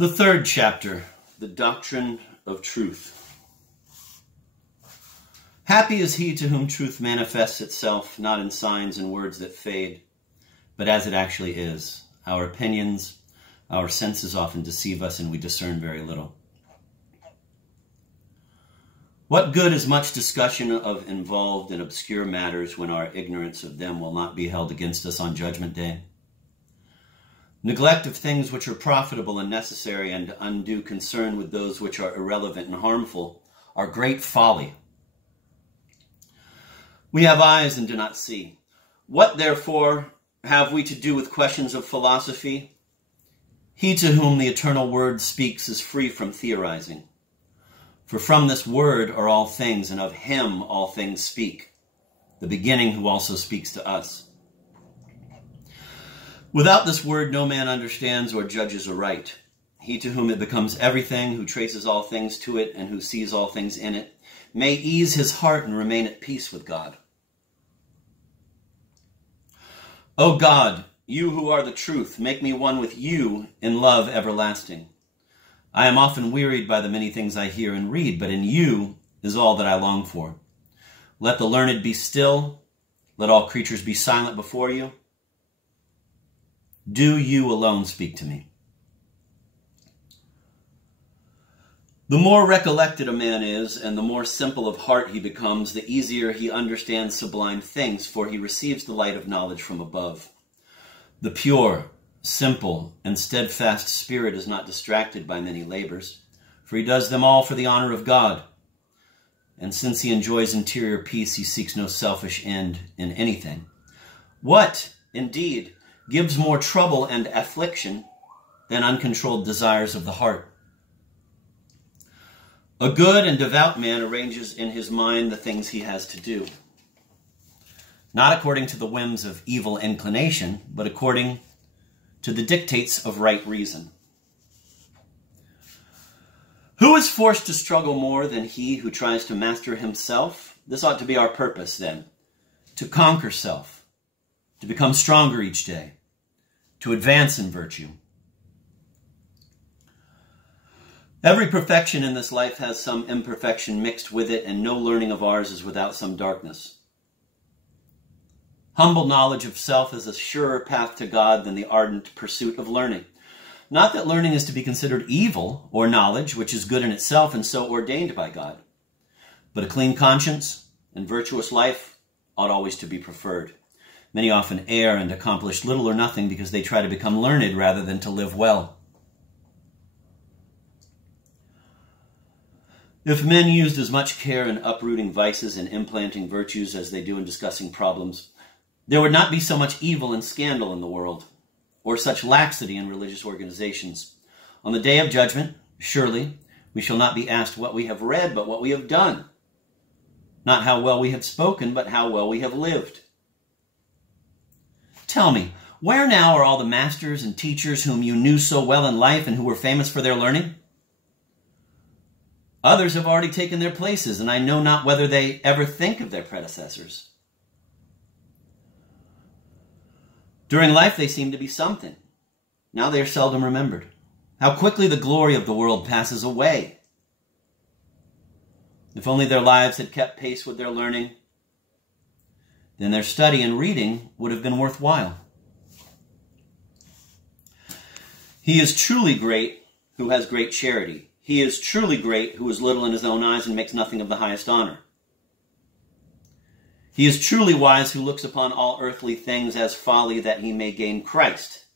The third chapter, the doctrine of truth. Happy is he to whom truth manifests itself, not in signs and words that fade, but as it actually is. Our opinions, our senses often deceive us, and we discern very little. What good is much discussion of involved and obscure matters when our ignorance of them will not be held against us on Judgment Day? Neglect of things which are profitable and necessary, and undue concern with those which are irrelevant and harmful, are great folly. We have eyes and do not see. What, therefore, have we to do with questions of philosophy? He to whom the eternal word speaks is free from theorizing. For from this word are all things, and of him all things speak, the beginning who also speaks to us. Without this word no man understands or judges aright. He to whom it becomes everything, who traces all things to it, and who sees all things in it, may ease his heart and remain at peace with God. O God, you who are the truth, make me one with you in love everlasting. I am often wearied by the many things I hear and read, but in you is all that I long for. Let the learned be still. Let all creatures be silent before you. Do you alone speak to me? The more recollected a man is, and the more simple of heart he becomes, the easier he understands sublime things, for he receives the light of knowledge from above. The pure, simple, and steadfast spirit is not distracted by many labors, for he does them all for the honor of God. And since he enjoys interior peace, he seeks no selfish end in anything. What, indeed, gives more trouble and affliction than uncontrolled desires of the heart? A good and devout man arranges in his mind the things he has to do, not according to the whims of evil inclination, but according to the dictates of right reason. Who is forced to struggle more than he who tries to master himself? This ought to be our purpose, then, to conquer self, to become stronger each day, to advance in virtue. Every perfection in this life has some imperfection mixed with it, and no learning of ours is without some darkness. Humble knowledge of self is a surer path to God than the ardent pursuit of learning. Not that learning is to be considered evil, or knowledge, which is good in itself and so ordained by God. But a clean conscience and virtuous life ought always to be preferred. Many often err and accomplish little or nothing because they try to become learned rather than to live well. If men used as much care in uprooting vices and implanting virtues as they do in discussing problems, there would not be so much evil and scandal in the world, or such laxity in religious organizations. On the day of judgment, surely, we shall not be asked what we have read, but what we have done. Not how well we have spoken, but how well we have lived. Tell me, where now are all the masters and teachers whom you knew so well in life and who were famous for their learning? Others have already taken their places, and I know not whether they ever think of their predecessors. During life they seem to be something. Now they are seldom remembered. How quickly the glory of the world passes away. If only their lives had kept pace with their learning, then their study and reading would have been worthwhile. He is truly great who has great charity. He is truly great who is little in his own eyes and makes nothing of the highest honor. He is truly wise who looks upon all earthly things as folly that he may gain Christ.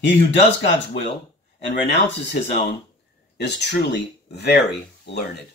He who does God's will and renounces his own is truly very learned.